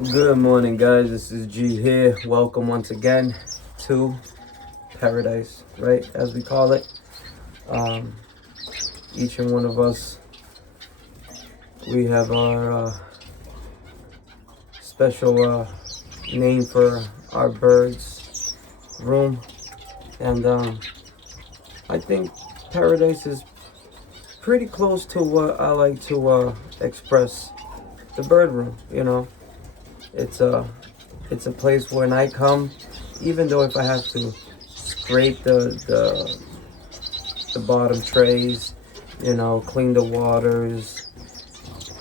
Good morning, guys. This is G here. Welcome once again to paradise, right? As we call it. Um, each and one of us, we have our special name for our birds room, and I think paradise is pretty close to what I like to express the bird room. It's a place when I come, even though if I have to scrape the bottom trays, clean the waters,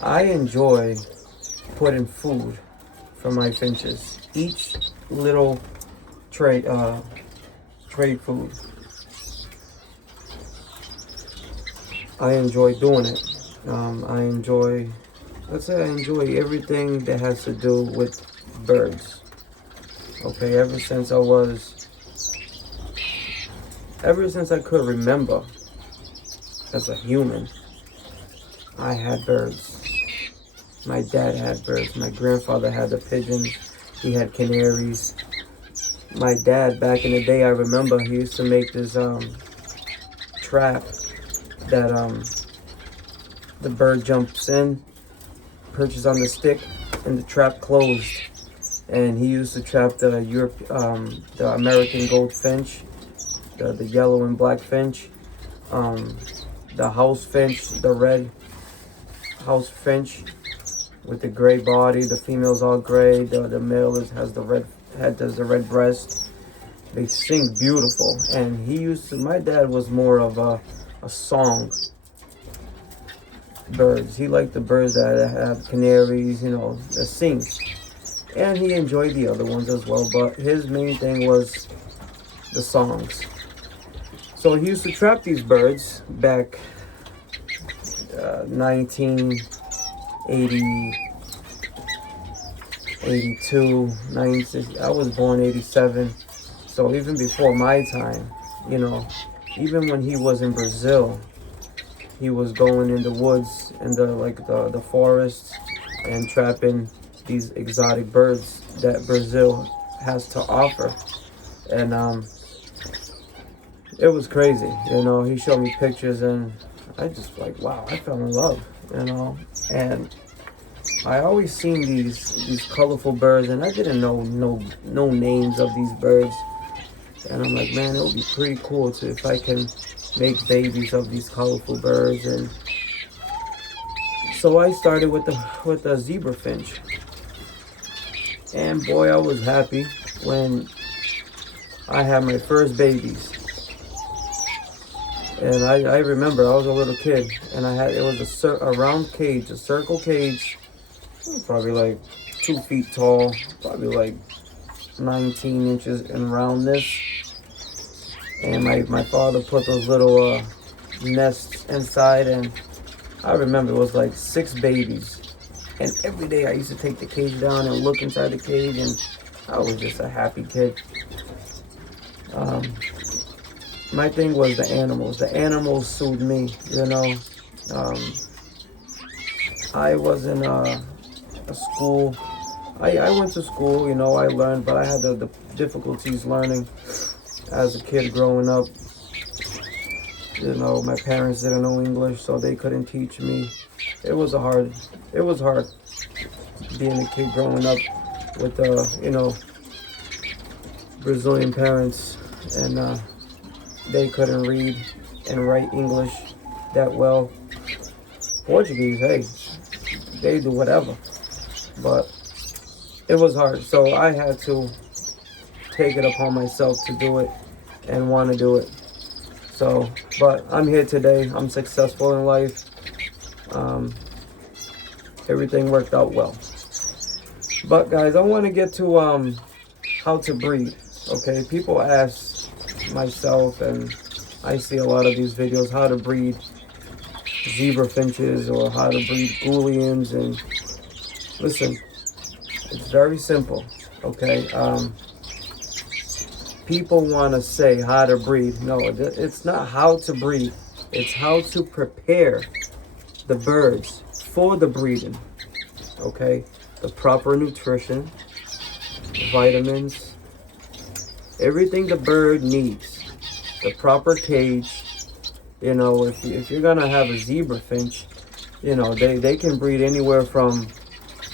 I enjoy putting food for my finches. Each little tray food. I enjoy doing it. Let's say I enjoy everything that has to do with birds. Okay, ever since I could remember as a human, I had birds. My dad had birds. My grandfather had the pigeons. He had canaries. My dad, back in the day, I remember he used to make this trap that the bird jumps in, perches on the stick, and the trap closed. And he used to trap the American goldfinch, the yellow and black finch, the house finch, the red house finch with the gray body. The female's all gray. The male has the red head, does the red breast. They sing beautiful. And my dad was more of a song birds. He liked the birds that have canaries, that sing. And he enjoyed the other ones as well, but his main thing was the songs. So he used to trap these birds back 1980, 82, 96. I was born 87. So even before my time, even when he was in Brazil, he was going in the woods and the forests and trapping these exotic birds that Brazil has to offer. And it was crazy. He showed me pictures and I just wow, I fell in love, and I always seen these colorful birds, and I didn't know no names of these birds. And I'm like, man, it would be pretty cool if I can make babies of these colorful birds. And so I started with the zebra finch. And boy, I was happy when I had my first babies. And I remember I was a little kid, and it was a round cage, a circle cage, probably like 2 feet tall, probably like 19 inches in roundness. And my father put those little nests inside, and I remember it was like 6 babies. And every day I used to take the cage down and look inside the cage, and I was just a happy kid. My thing was the animals. The animals soothed me, I was in a school. I went to school, I learned, but I had the difficulties learning as a kid growing up. My parents didn't know English, so they couldn't teach me. It was hard being a kid growing up with, Brazilian parents, and they couldn't read and write English that well. Portuguese, hey, they do whatever. But it was hard, so I had to take it upon myself to do it and want to do it. So, but I'm here today. I'm successful in life. Everything worked out well. But guys, I want to get to how to breed. Okay, people ask myself, and I see a lot of these videos, how to breed zebra finches or how to breed Goulians. And listen, it's very simple. Okay, people want to say how to breed. No, it's not how to breed. It's how to prepare the birds for the breeding. Okay, the proper nutrition, vitamins, everything the bird needs, the proper cage. You know, if you're gonna have a zebra finch, you know, they can breed anywhere from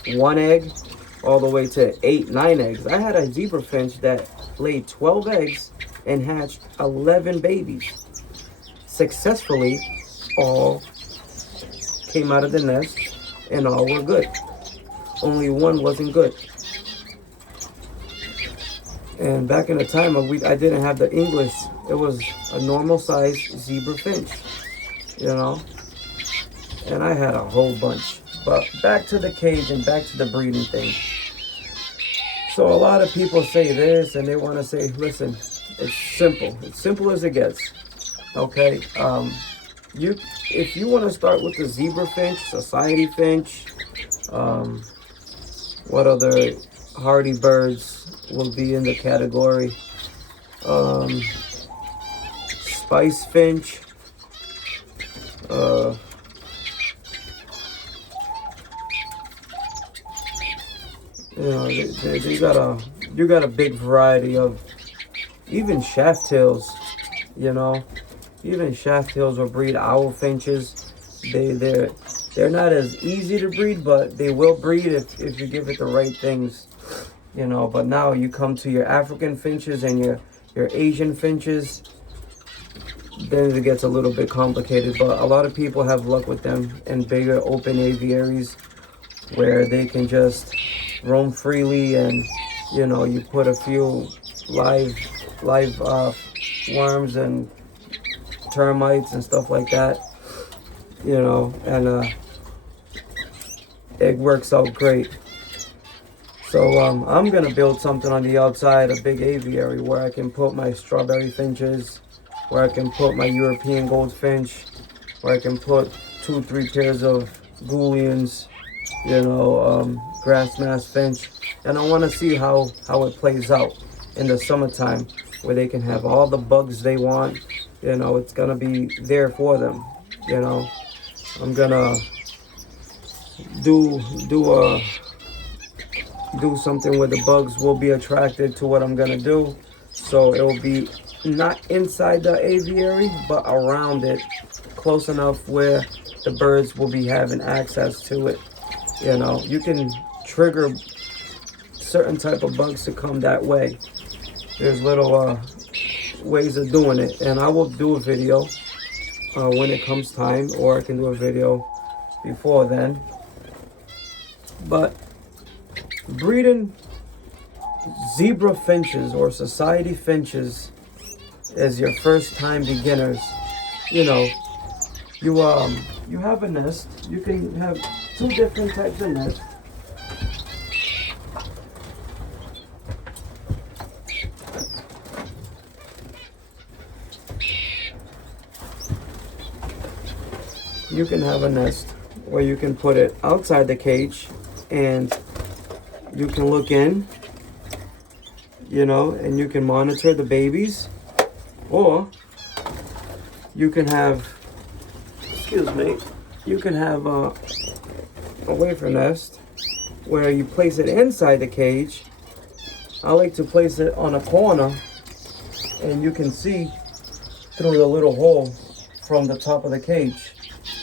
1 egg all the way to 8, 9 eggs. I had a zebra finch that laid 12 eggs and hatched 11 babies. Successfully, all came out of the nest and all were good. Only one wasn't good. And back in the time, I didn't have the English. It was a normal size zebra finch, you know. And I had a whole bunch. But back to the cage and back to the breeding thing. So a lot of people say this and they want to say, listen, it's simple. It's simple as it gets. Okay. If you want to start with the zebra finch, society finch, what other hardy birds will be in the category? Spice finch. You know, you got a big variety of even shaft tails. You know, even shaft tails will breed. Owl finches. They're not as easy to breed, but they will breed if you give it the right things. You know, but now you come to your African finches and your Asian finches, then it gets a little bit complicated. But a lot of people have luck with them in bigger open aviaries where they can just roam freely, and you know, you put a few live worms and termites and stuff like that, you know, and it works out great. So I'm gonna build something on the outside, a big aviary where I can put my strawberry finches, where I can put my European goldfinch, where I can put 2-3 pairs of Goulians, you know, grass mass finch. And I want to see how it plays out in the summertime, where they can have all the bugs they want. You know, it's gonna be there for them. You know, I'm gonna do something where the bugs will be attracted to what I'm gonna do. So it will be not inside the aviary, but around it, close enough where the birds will be having access to it. You know, you can trigger certain type of bugs to come that way. There's little ways of doing it, and I will do a video when it comes time, or I can do a video before then. But breeding zebra finches or society finches as your first time beginners, you know, you have a nest. You can have 2 different types of nests. You can have a nest where you can put it outside the cage and you can look in, you know, and you can monitor the babies. Or you can have, excuse me, you can have a wafer nest where you place it inside the cage. I like to place it on a corner and you can see through the little hole from the top of the cage.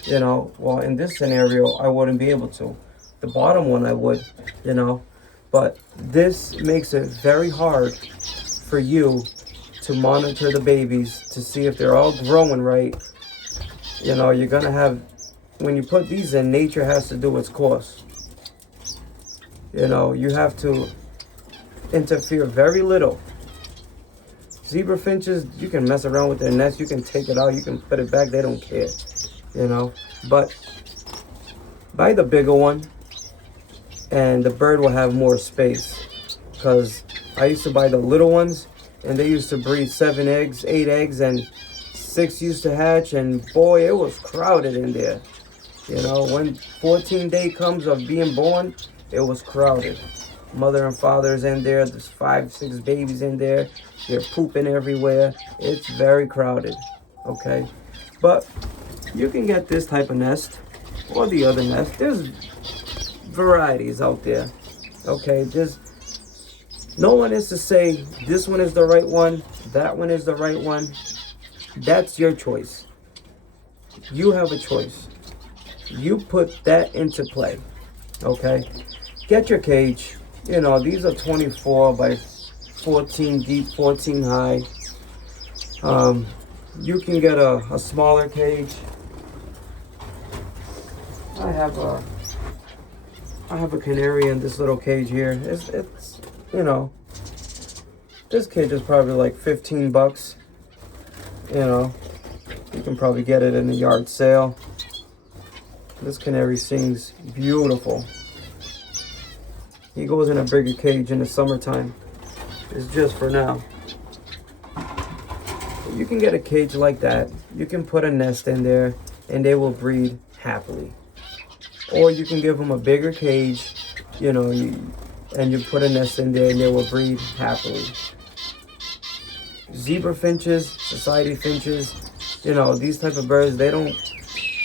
You know, well, in this scenario, I wouldn't be able to. The bottom one I would, you know, but this makes it very hard for you to monitor the babies to see if they're all growing right. You know, you're gonna have, when you put these in, nature has to do its course. You know, you have to interfere very little. Zebra finches, you can mess around with their nest, you can take it out, you can put it back, they don't care. You know, but buy the bigger one and the bird will have more space, because I used to buy the little ones and they used to breed 7 eggs, 8 eggs, and 6 used to hatch, and boy, it was crowded in there. You know, when 14th day comes of being born, it was crowded. Mother and father's in there, there's 5, 6 babies in there, they're pooping everywhere. It's very crowded, okay? But you can get this type of nest or the other nest. There's varieties out there. Okay, just no one is to say this one is the right one, that one is the right one. That's your choice. You have a choice. You put that into play. Okay, get your cage. You know, these are 24 by 14 deep, 14 high. You can get a smaller cage. I have a canary in this little cage here. It's you know, this cage is probably like 15 bucks. You know, you can probably get it in a yard sale. This canary sings beautiful. He goes in a bigger cage in the summertime. It's just for now. You can get a cage like that. You can put a nest in there and they will breed happily. Or you can give them a bigger cage, you know, and you put a nest in there and they will breed happily. Zebra finches, society finches, you know, these type of birds, they don't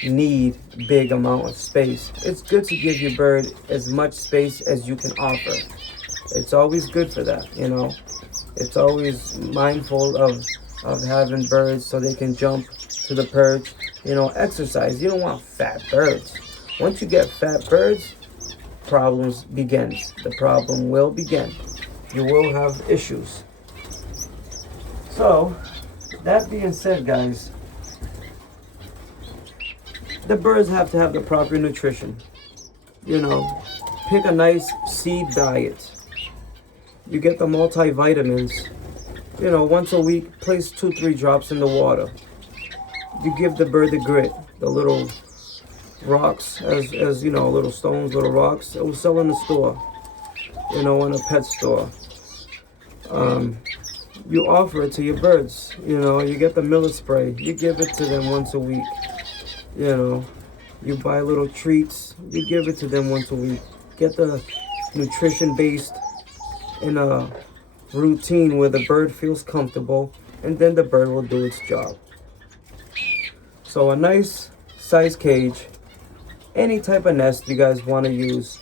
need big amount of space. It's good to give your bird as much space as you can offer. It's always good for that, you know. It's always mindful of having birds so they can jump to the perch, you know, exercise. You don't want fat birds. Once you get fat birds, problems begins. The problem will begin. You will have issues. So, that being said, guys, the birds have to have the proper nutrition. You know, pick a nice seed diet. You get the multivitamins. You know, once a week, place 2-3 drops in the water. You give the bird the grit, the little rocks, as you know, little stones, little rocks. It will sell in the store, you know, in a pet store. You offer it to your birds. You know, you get the millet spray. You give it to them once a week. You know, you buy little treats. You give it to them once a week. Get the nutrition based in a routine where the bird feels comfortable, and then the bird will do its job. So a nice size cage, any type of nest you guys want to use.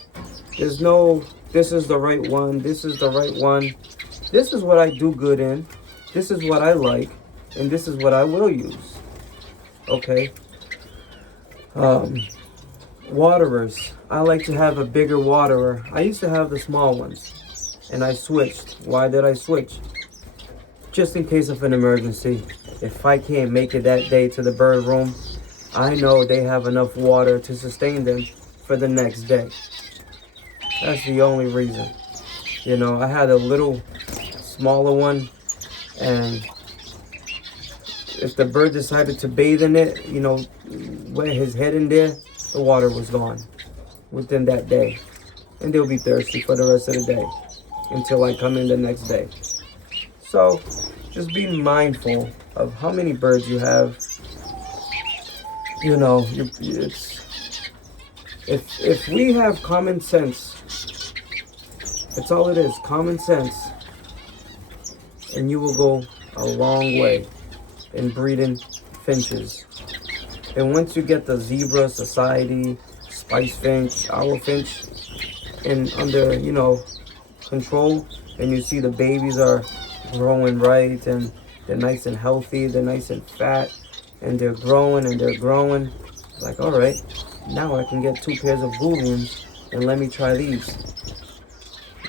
There's no, this is the right one, this is the right one. This is what I do good in. This is what I like, and this is what I will use. Okay. Waterers. I like to have a bigger waterer. I used to have the small ones, and I switched. Why did I switch? Just in case of an emergency. If I can't make it that day to the bird room, I know they have enough water to sustain them for the next day. That's the only reason. You know, I had a little smaller one, and if the bird decided to bathe in it, you know, wet his head in there, the water was gone within that day. And they'll be thirsty for the rest of the day until I come in the next day. So just be mindful of how many birds you have. You know, if we have common sense, that's all it is, common sense, and you will go a long way in breeding finches. And once you get the zebra, society, spice finch, owl finch in under, you know, control, and you see the babies are growing right, and they're nice and healthy, they're nice and fat, and they're growing and they're growing, like, all right, now I can get 2 pairs of Booleans, and let me try these.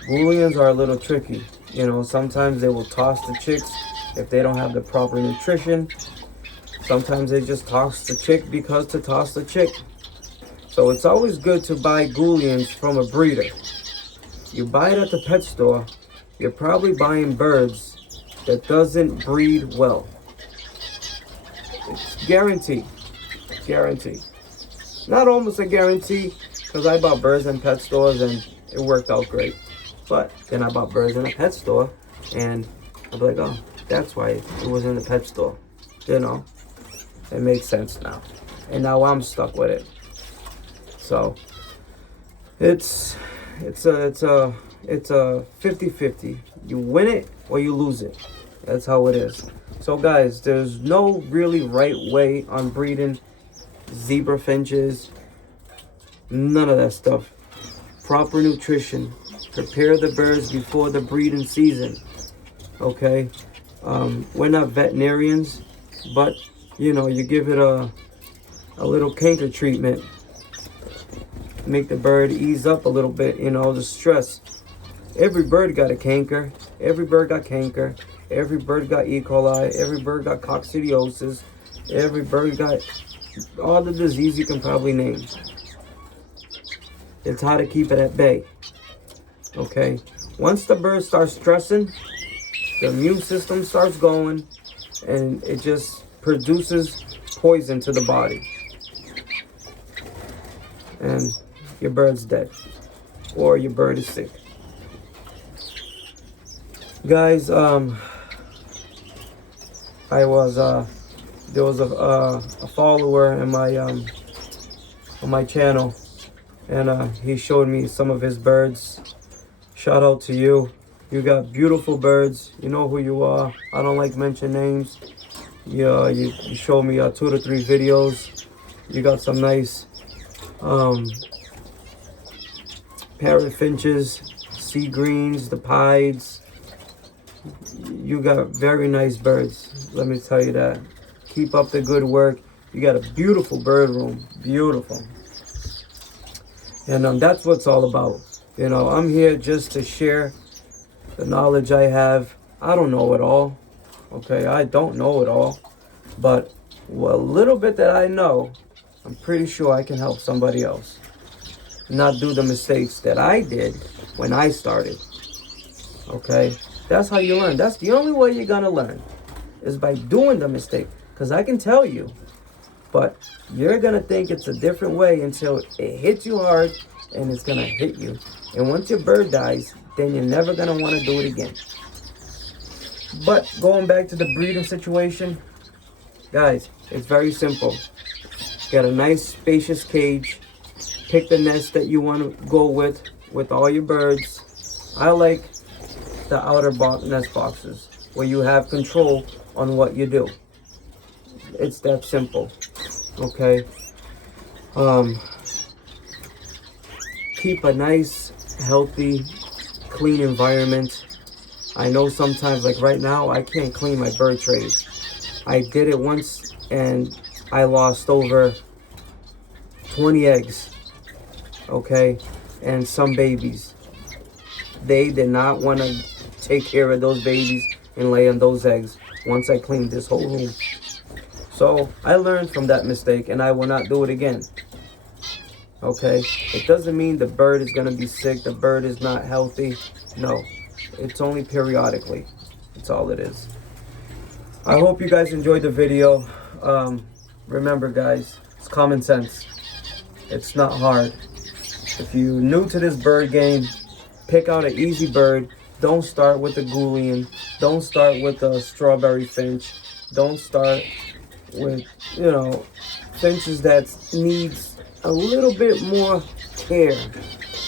Booleans are a little tricky. You know, sometimes they will toss the chicks if they don't have the proper nutrition. Sometimes they just toss the chick because to toss the chick. So it's always good to buy Booleans from a breeder. You buy it at the pet store, you're probably buying birds that doesn't breed well. It's guaranteed. Guaranteed. Not almost a guarantee, because I bought birds in pet stores and it worked out great. But then I bought birds in a pet store and I'm like, oh, that's why it was in the pet store. You know, it makes sense now. And now I'm stuck with it. So it's a 50-50. You win it or you lose it. That's how it is. So guys, there's no really right way on breeding zebra finches. None of that stuff. Proper nutrition, Prepare the birds before the breeding season. Okay, we're not veterinarians, but you know, you give it a little canker treatment, make the bird ease up a little bit, you know, the stress. Every bird got a canker. Every bird got canker. Every bird got E. coli. Every bird got coccidiosis. Every bird got all the disease you can probably name. It's how to keep it at bay. Okay, once the bird starts stressing, the immune system starts going, and it just produces poison to the body, and your bird's dead, or your bird is sick. Guys, there was a follower in my on my channel, and he showed me some of his birds. Shout out to you. You got beautiful birds. You know who you are. I don't like mention names. You showed me 2 to 3 videos. You got some nice parrot finches, sea greens, the pieds. You got very nice birds. Let me tell you that. Keep up the good work. You got a beautiful bird room. Beautiful. And that's what it's all about. You know, I'm here just to share the knowledge I have. I don't know it all. Okay, I don't know it all. But a little bit that I know, I'm pretty sure I can help somebody else not do the mistakes that I did when I started. Okay, that's how you learn. That's the only way you're gonna learn, is by doing the mistake. Because I can tell you, but you're gonna think it's a different way until it hits you hard, and it's gonna hit you. And once your bird dies, then you're never gonna want to do it again. But going back to the breeding situation, guys, it's very simple. Get a nice spacious cage. Pick the nest that you want to go with all your birds. I like the outer nest boxes where you have control on what you do. It's that simple. Okay. Keep a nice, healthy, clean environment. I know sometimes, like right now, I can't clean my bird trays. I did it once and I lost over 20 eggs. Okay, and some babies. They did not want to take care of those babies and lay on those eggs once I cleaned this whole room. So I learned from that mistake, and I will not do it again. Okay, it doesn't mean the bird is going to be sick, the bird is not healthy. No, it's only periodically. That's all it is. I hope you guys enjoyed the video. Remember, guys, it's common sense. It's not hard. If you're new to this bird game, pick out an easy bird. Don't start with a Goulian. Don't start with a strawberry finch. Don't start with, you know, finches that needs a little bit more care.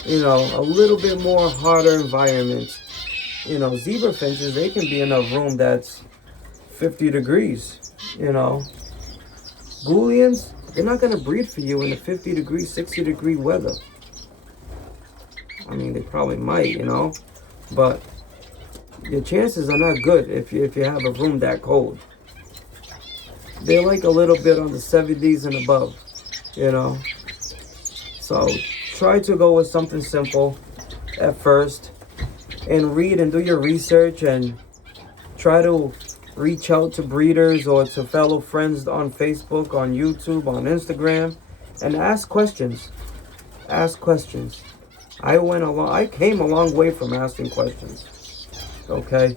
You know, a little bit more harder environment. You know, zebra finches, they can be in a room that's 50 degrees, you know. Goulians, they're not going to breed for you in the 50 degree, 60 degree weather. I mean, they probably might, you know, but your chances are not good if you have a room that cold. They're like a little bit on the 70s and above, you know. So try to go with something simple at first, and read and do your research, and try to reach out to breeders or to fellow friends on Facebook, on YouTube, on Instagram, and ask questions. Ask questions. I came a long way from asking questions. Okay,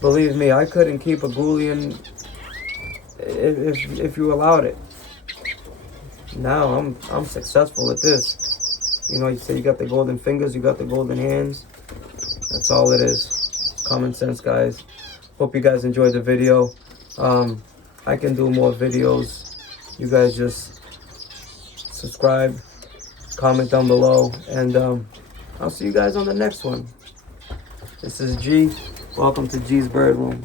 believe me, I couldn't keep a Goulian if you allowed it. Now I'm successful at this. You know, you say you got the golden fingers, you got the golden hands. That's all it is. Common sense, guys. Hope you guys enjoyed the video. I can do more videos. You guys just subscribe, comment down below, and I'll see you guys on the next one. This is G. Welcome to G's Bird Room.